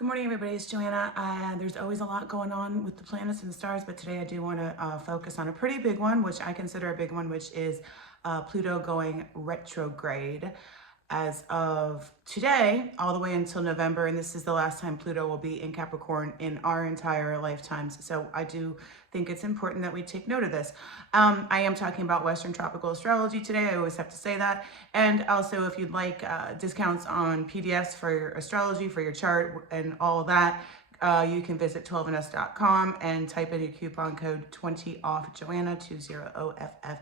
Good morning, everybody. It's Joanna. There's always a lot going on with the planets and the stars, but today I do want to focus on a pretty big one, which I consider a big one, which is Pluto going retrograde as of today, all the way until November. And this is the last time Pluto will be in Capricorn in our entire lifetimes. So I do think it's important that we take note of this. I am talking about Western tropical astrology today. I always have to say that. And also, if you'd like discounts on PDFs for your astrology, for your chart and all that, you can visit 12ns.com and type in your coupon code 20OFF Joanna, 20OFF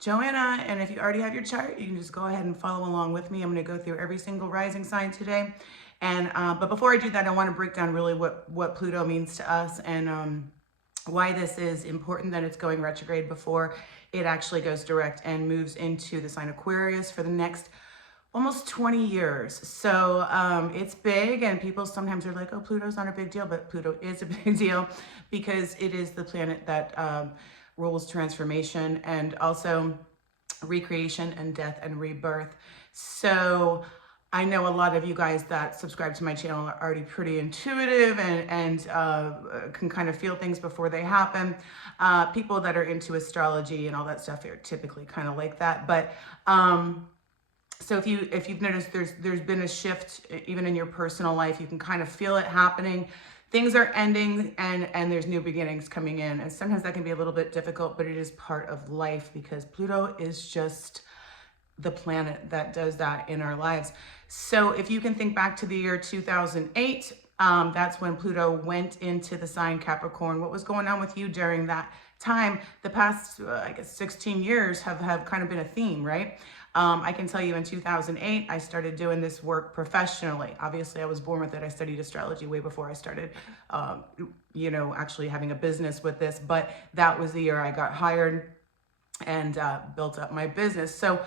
Joanna. And if you already have your chart, you can just go ahead and follow along with me. I'm going to go through every single rising sign today. And but before I do that, I want to break down really what Pluto means to us and why this is important that it's going retrograde before it actually goes direct and moves into the sign Aquarius for the next almost 20 years. So it's big, and people sometimes are like, oh, Pluto's not a big deal, but Pluto is a big deal because it is the planet that rules transformation and also recreation and death and rebirth. So I know a lot of you guys that subscribe to my channel are already pretty intuitive and can kind of feel things before they happen. People that are into astrology and all that stuff are typically kind of like that. But so if you've noticed, there's been a shift even in your personal life. You can kind of feel it happening. Things are ending and there's new beginnings coming in. And sometimes that can be a little bit difficult, but it is part of life because Pluto is just the planet that does that in our lives. So if you can think back to the year 2008, that's when Pluto went into the sign Capricorn. What was going on with you during that time? The past, I guess, 16 years have kind of been a theme, right? I can tell you in 2008, I started doing this work professionally. Obviously, I was born with it. I studied astrology way before I started, actually having a business with this. But that was the year I got hired and built up my business. So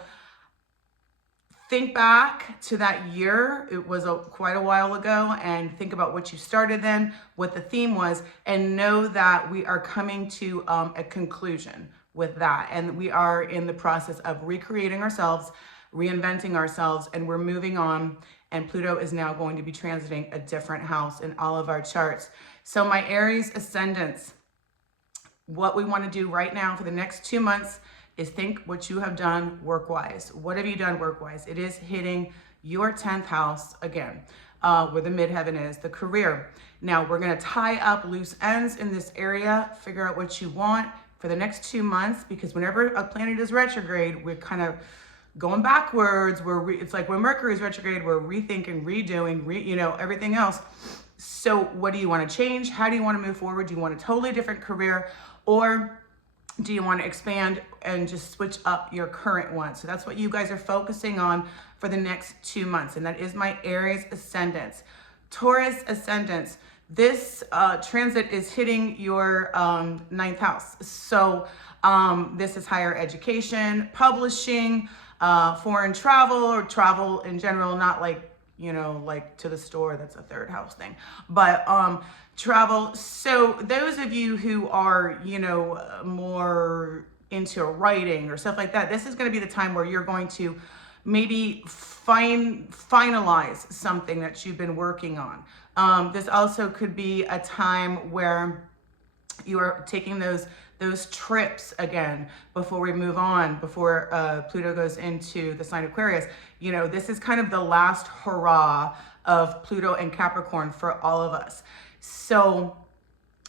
think back to that year. It was quite a while ago, and think about what you started then, what the theme was, and know that we are coming to a conclusion with that. And we are in the process of recreating ourselves, reinventing ourselves, and we're moving on. And Pluto is now going to be transiting a different house in all of our charts. So my Aries ascendants, what we want to do right now for the next 2 months is think what you have done work-wise. What have you done work-wise? It is hitting your 10th house again, where the midheaven is, the career. Now we're going to tie up loose ends in this area, figure out what you want for the next 2 months, because whenever a planet is retrograde, we're kind of going backwards. It's like when Mercury is retrograde, we're rethinking, redoing, everything else. So what do you want to change? How do you want to move forward? Do you want a totally different career, or do you want to expand and just switch up your current one? So that's what you guys are focusing on for the next 2 months. And that is my Aries ascendants. Taurus ascendants. This transit is hitting your 9th house. So this is higher education, publishing, foreign travel, or travel in general, not like, like to the store. That's a 3rd house thing. But travel. So those of you who are, more into writing or stuff like that, this is going to be the time where you're going to maybe finalize something that you've been working on. This also could be a time where you are taking those trips again before we move on, before Pluto goes into the sign Aquarius. This is kind of the last hurrah of Pluto and Capricorn for all of us. So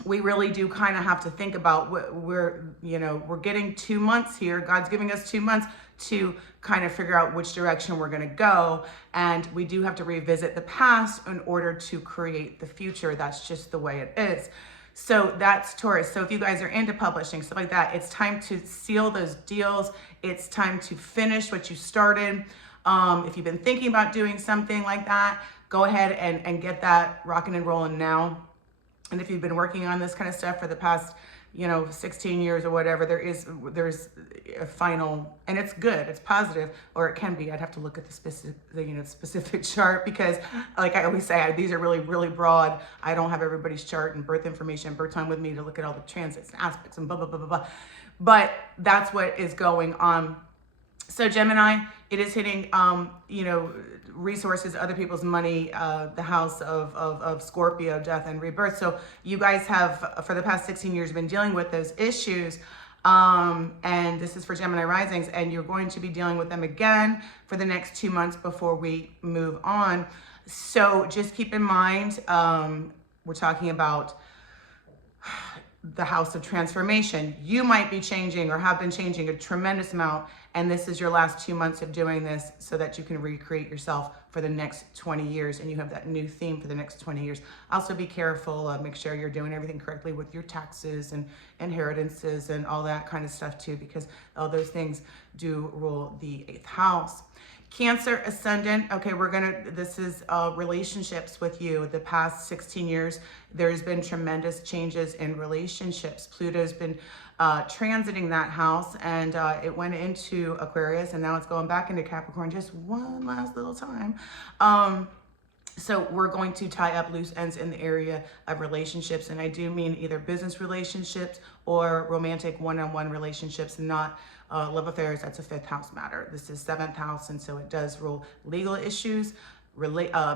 we really do kind of have to think about we're getting 2 months here. God's giving us 2 months to kind of figure out which direction we're going to go. And we do have to revisit the past in order to create the future. That's just the way it is. So that's Taurus. So if you guys are into publishing, stuff like that, it's time to seal those deals. It's time to finish what you started. If you've been thinking about doing something like that, go ahead and get that rocking and rolling now. And if you've been working on this kind of stuff for the past, 16 years or whatever, there's a final, and it's good, it's positive, or it can be. I'd have to look at the specific chart, because like I always say, these are really, really broad. I don't have everybody's chart and birth information, birth time with me to look at all the transits and aspects and blah, blah, blah, blah, blah. But that's what is going on. So Gemini, it is hitting, you know, resources, other people's money, the house of Scorpio, death and rebirth. So you guys have, for the past 16 years, been dealing with those issues. And this is for Gemini risings, and you're going to be dealing with them again for the next 2 months before we move on. So just keep in mind, we're talking about the house of transformation. You might be changing or have been changing a tremendous amount, and this is your last 2 months of doing this so that you can recreate yourself for the next 20 years, and you have that new theme for the next 20 years. Also be careful, make sure you're doing everything correctly with your taxes and inheritances and all that kind of stuff too, because all those things do rule the 8th house. Cancer ascendant, okay, this is relationships with you. The past 16 years, there's been tremendous changes in relationships. Pluto's been transiting that house, and it went into Aquarius, and now it's going back into Capricorn just one last little time. So we're going to tie up loose ends in the area of relationships, and I do mean either business relationships or romantic one-on-one relationships, not love affairs. That's a 5th house matter. This is 7th house, and so it does rule legal issues,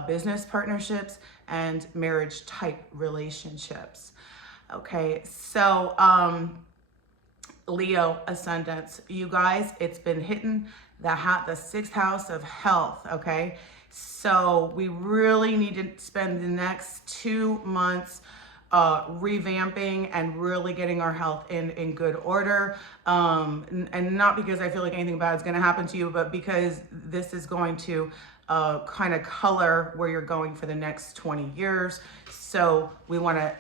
business partnerships, and marriage type relationships. Okay, so Leo ascendants, you guys, it's been hitting the 6th house of health. Okay, so we really need to spend the next 2 months revamping and really getting our health in good order. And not because I feel like anything bad is going to happen to you, but because this is going to kind of color where you're going for the next 20 years. So we want to,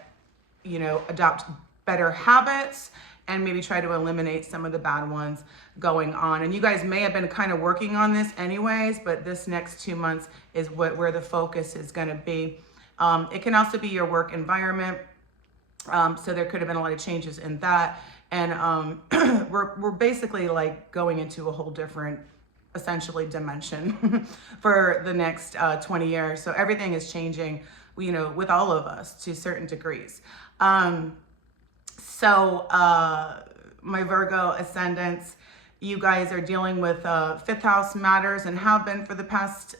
you know, adopt better habits and maybe try to eliminate some of the bad ones going on. And you guys may have been kind of working on this anyways, but this next 2 months is where the focus is going to be. It can also be your work environment. So there could have been a lot of changes in that. And we're basically like going into a whole different, essentially, dimension for the next 20 years. So everything is changing, you know, with all of us to certain degrees. So my Virgo ascendants, you guys are dealing with 5th house matters and have been for the past,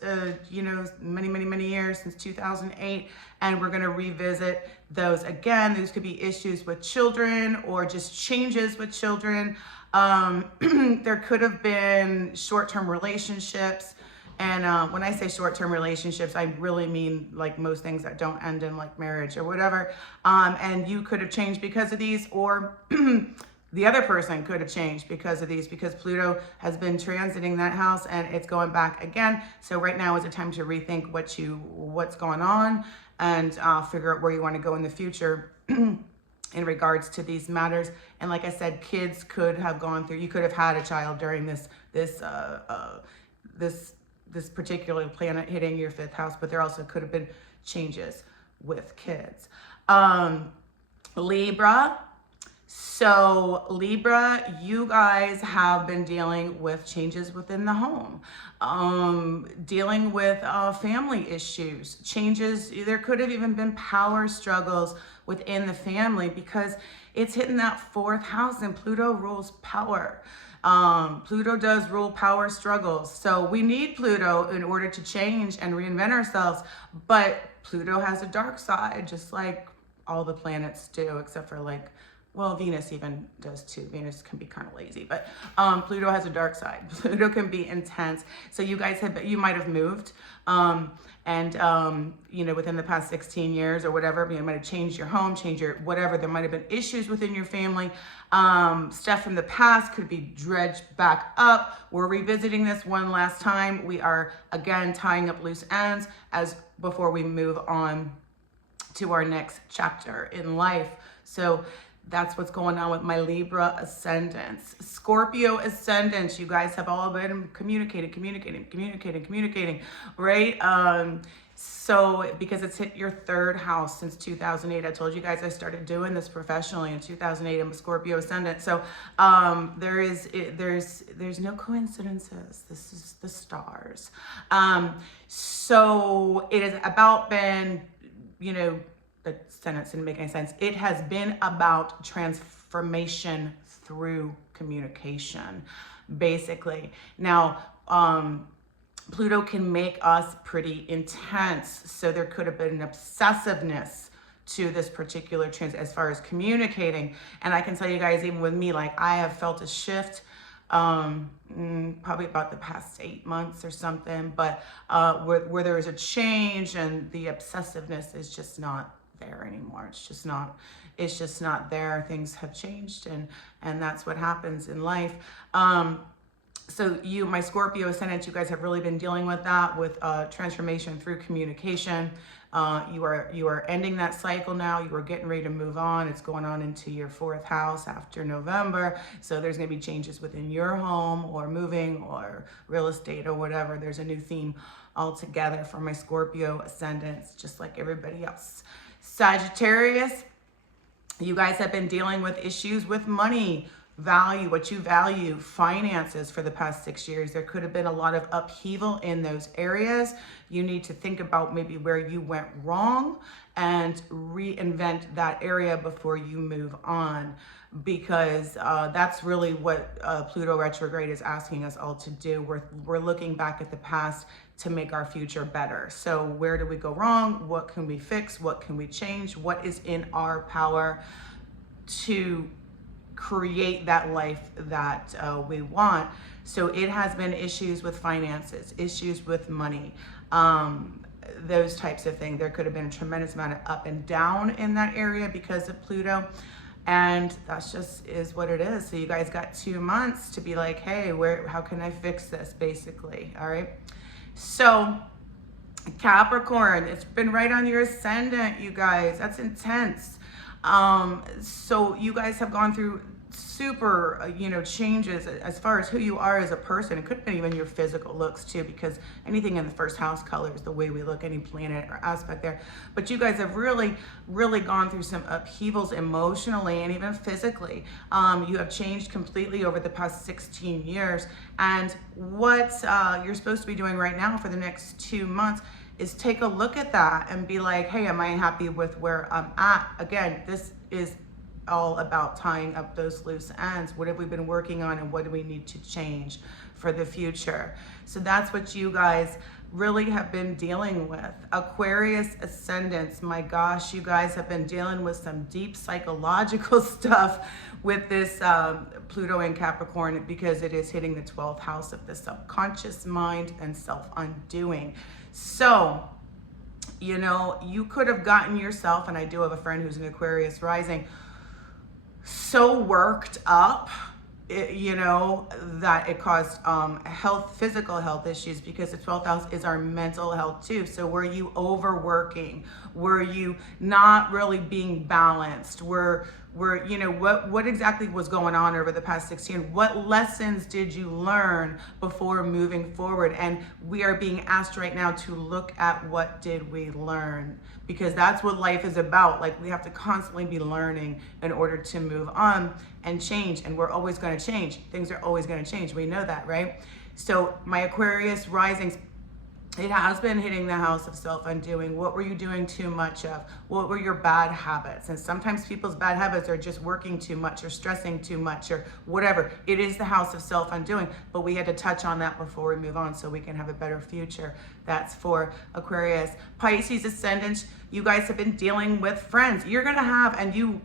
you know, many years, since 2008. And we're going to revisit those again. These could be issues with children or just changes with children. There could have been short-term relationships. And when I say short-term relationships, I really mean like most things that don't end in like marriage or whatever. And you could have changed because of these, or the other person could have changed because of these, because Pluto has been transiting that house and it's going back again. So right now is a time to rethink what's going on and figure out where you want to go in the future in regards to these matters. And like I said, kids could have gone through, you could have had a child during this particular planet hitting your 5th house, but there also could have been changes with kids. Libra. So Libra, you guys have been dealing with changes within the home, dealing with family issues, changes. There could have even been power struggles within the family because it's hitting that 4th house, and Pluto rules power. Pluto does rule power struggles. So we need Pluto in order to change and reinvent ourselves. But Pluto has a dark side, just like all the planets do, except for like, well, Venus even does too. Venus can be kind of lazy, but Pluto has a dark side. Pluto can be intense. So you guys you might have moved, you know, within the past 16 years or whatever. You might have changed your home, changed your whatever. There might have been issues within your family. Stuff from the past could be dredged back up. We're revisiting this one last time. We are again tying up loose ends before we move on to our next chapter in life. So that's what's going on with my Libra ascendants. Scorpio ascendants, you guys have all been communicating, right? So because it's hit your 3rd house since 2008. I told you guys I started doing this professionally in 2008. I'm a Scorpio ascendant. So there's no coincidences. This is the stars. So it has about been, you know, the sentence didn't make any sense. It has been about transformation through communication, basically. Now, Pluto can make us pretty intense. So there could have been an obsessiveness to this particular as far as communicating. And I can tell you guys, even with me, like I have felt a shift probably about the past 8 months or something, but where there is a change and the obsessiveness is just not there anymore. It's just not there. Things have changed, and that's what happens in life. So you, my Scorpio ascendant, you guys have really been dealing with that, with transformation through communication. You are ending that cycle now. You are getting ready to move on. It's going on into your 4th house after November. So there's going to be changes within your home or moving or real estate or whatever. There's a new theme altogether for my Scorpio ascendants, just like everybody else. Sagittarius, you guys have been dealing with issues with money, value, what you value, finances for the past 6 years. There could have been a lot of upheaval in those areas. You need to think about maybe where you went wrong and reinvent that area before you move on, because that's really what Pluto retrograde is asking us all to do. We're looking back at the past to make our future better. So where did we go wrong? What can we fix? What can we change? What is in our power to create that life that we want? So it has been issues with finances, issues with money, those types of things. There could have been a tremendous amount of up and down in that area because of Pluto. And that's just is what it is. So you guys got 2 months to be like, hey, how can I fix this, basically? All right. So Capricorn, it's been right on your ascendant, you guys. That's intense. So you guys have gone through super, changes as far as who you are as a person. It could have been even your physical looks too, because anything in the 1st house colors, the way we look, any planet or aspect there. But you guys have really, really gone through some upheavals emotionally and even physically. You have changed completely over the past 16 years. And what you're supposed to be doing right now for the next 2 months is take a look at that and be like, hey, am I happy with where I'm at? Again, this is all about tying up those loose ends. What have we been working on and what do we need to change for the future? So that's what you guys really have been dealing with. Aquarius ascendants, my gosh, you guys have been dealing with some deep psychological stuff with this Pluto in Capricorn, because it is hitting the 12th house of the subconscious mind and self-undoing. So, you could have gotten yourself, and I do have a friend who's an Aquarius rising, so worked up, that it caused physical health issues, because the 12th house is our mental health too. So were you overworking? Were you not really being balanced? What exactly was going on over the past 16? What lessons did you learn before moving forward? And we are being asked right now to look at what did we learn, because that's what life is about. Like, we have to constantly be learning in order to move on and change. And we're always going to change. Things are always going to change. We know that, right? So my Aquarius risings, it has been hitting the house of self-undoing. What were you doing too much of? What were your bad habits? And sometimes people's bad habits are just working too much or stressing too much or whatever. It is the house of self-undoing, but we had to touch on that before we move on so we can have a better future. That's for Aquarius. Pisces ascendant, you guys have been dealing with friends. You're going to have, and you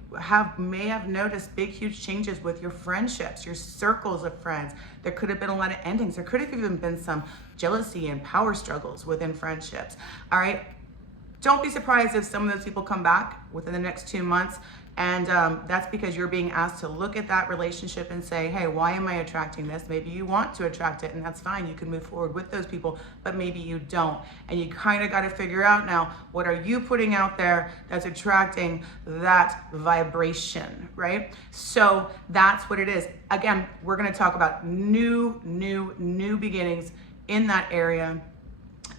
may have noticed big, huge changes with your friendships, your circles of friends. There could have been a lot of endings. There could have even been some jealousy and power struggles within friendships. All right. Don't be surprised if some of those people come back within the next 2 months. And that's because you're being asked to look at that relationship and say, hey, why am I attracting this? Maybe you want to attract it, and that's fine. You can move forward with those people, but maybe you don't. And you kind of got to figure out now, what are you putting out there that's attracting that vibration, right? So that's what it is. Again, we're going to talk about new beginnings in that area.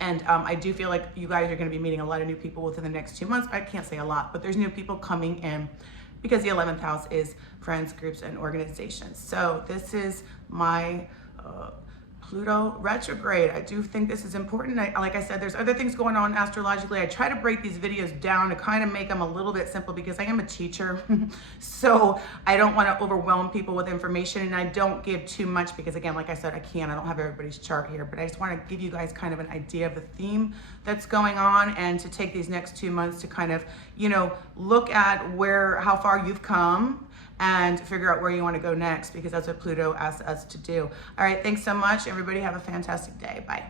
And I do feel like you guys are going to be meeting a lot of new people within the next 2 months. I can't say a lot, but there's new people coming in because the 11th house is friends, groups, and organizations. So this is my Pluto retrograde. I do think this is important. Like I said, there's other things going on astrologically. I try to break these videos down to kind of make them a little bit simple because I am a teacher. So I don't want to overwhelm people with information, and I don't give too much because, again, like I said, I don't have everybody's chart here, but I just want to give you guys kind of an idea of the theme that's going on, and to take these next 2 months to kind of, you know, look at how far you've come and figure out where you want to go next, because that's what Pluto asks us to do. All right, thanks so much. Everybody have a fantastic day. Bye.